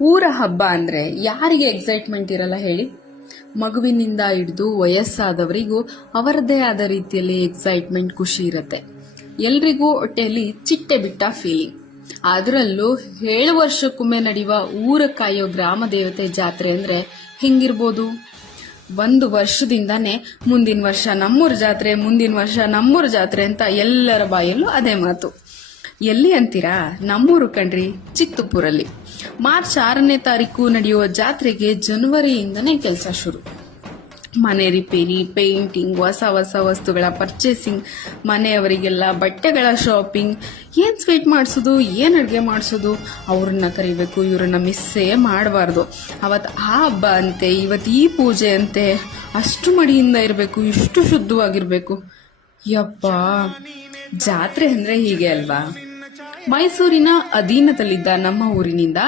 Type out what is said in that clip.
ಊರ ಹಬ್ಬ ಅಂದ್ರೆ ಯಾರಿಗೆ ಎಕ್ಸೈಟ್ಮೆಂಟ್ ಇರಲ್ಲ ಹೇಳಿ. ಮಗುವಿನಿಂದ ಹಿಡಿದು ವಯಸ್ಸಾದವರಿಗೂ ಅವರದೇ ಆದ ರೀತಿಯಲ್ಲಿ ಎಕ್ಸೈಟ್ಮೆಂಟ್, ಖುಷಿ ಇರುತ್ತೆ. ಎಲ್ರಿಗೂ ಹೊಟ್ಟೆಯಲ್ಲಿ ಚಿಟ್ಟೆ ಬಿಟ್ಟ ಫೀಲಿಂಗ್. ಅದರಲ್ಲೂ 7 ವರ್ಷಕ್ಕೊಮ್ಮೆ ನಡೆಯುವ ಊರ ಕಾಯೋ ಗ್ರಾಮ ದೇವತೆ ಜಾತ್ರೆ ಅಂದ್ರೆ ಹೆಂಗಿರ್ಬೋದು? ಒಂದು ವರ್ಷದಿಂದಾನೇ ಮುಂದಿನ ವರ್ಷ ನಮ್ಮೂರ ಜಾತ್ರೆ, ಮುಂದಿನ ವರ್ಷ ನಮ್ಮೂರ ಜಾತ್ರೆ ಅಂತ ಎಲ್ಲರ ಬಾಯಲ್ಲೂ ಅದೇ ಮಾತು. ಎಲ್ಲಿ ಅಂತೀರಾ? ನಮ್ಮೂರು ಕಣ್ರಿ, ಚಿತ್ತಪುರಲ್ಲಿ. ಮಾರ್ಚ್ 6ನೇ ತಾರೀಕು ನಡೆಯುವ ಜಾತ್ರೆಗೆ ಜನವರಿಯಿಂದನೇ ಕೆಲಸ ಶುರು. ಮನೆ ರಿಪೇರಿ, ಪೇಂಟಿಂಗ್, ಹೊಸ ಹೊಸ ವಸ್ತುಗಳ ಪರ್ಚೇಸಿಂಗ್, ಮನೆಯವರಿಗೆಲ್ಲ ಬಟ್ಟೆಗಳ ಶಾಪಿಂಗ್, ಏನ್ ಸ್ವೀಟ್ ಮಾಡಿಸೋದು, ಏನ್ ಅಡುಗೆ ಮಾಡಿಸೋದು, ಅವ್ರನ್ನ ಕರಿಬೇಕು, ಇವ್ರನ್ನ ಮಿಸ್ಸೇ ಮಾಡಬಾರ್ದು. ಅವತ್ತು ಆ ಹಬ್ಬ ಅಂತೆ, ಇವತ್ತು ಈ ಪೂಜೆ ಅಂತೆ, ಅಷ್ಟು ಮಡಿಯಿಂದ ಇರಬೇಕು, ಇಷ್ಟು ಶುದ್ಧವಾಗಿರ್ಬೇಕು. ಯಪ್ಪ, ಜಾತ್ರೆ ಅಂದ್ರೆ ಹೀಗೆ ಅಲ್ವಾ? ಮೈಸೂರಿನ ಅಧೀನದಲ್ಲಿದ್ದ ನಮ್ಮ ಊರಿನಿಂದ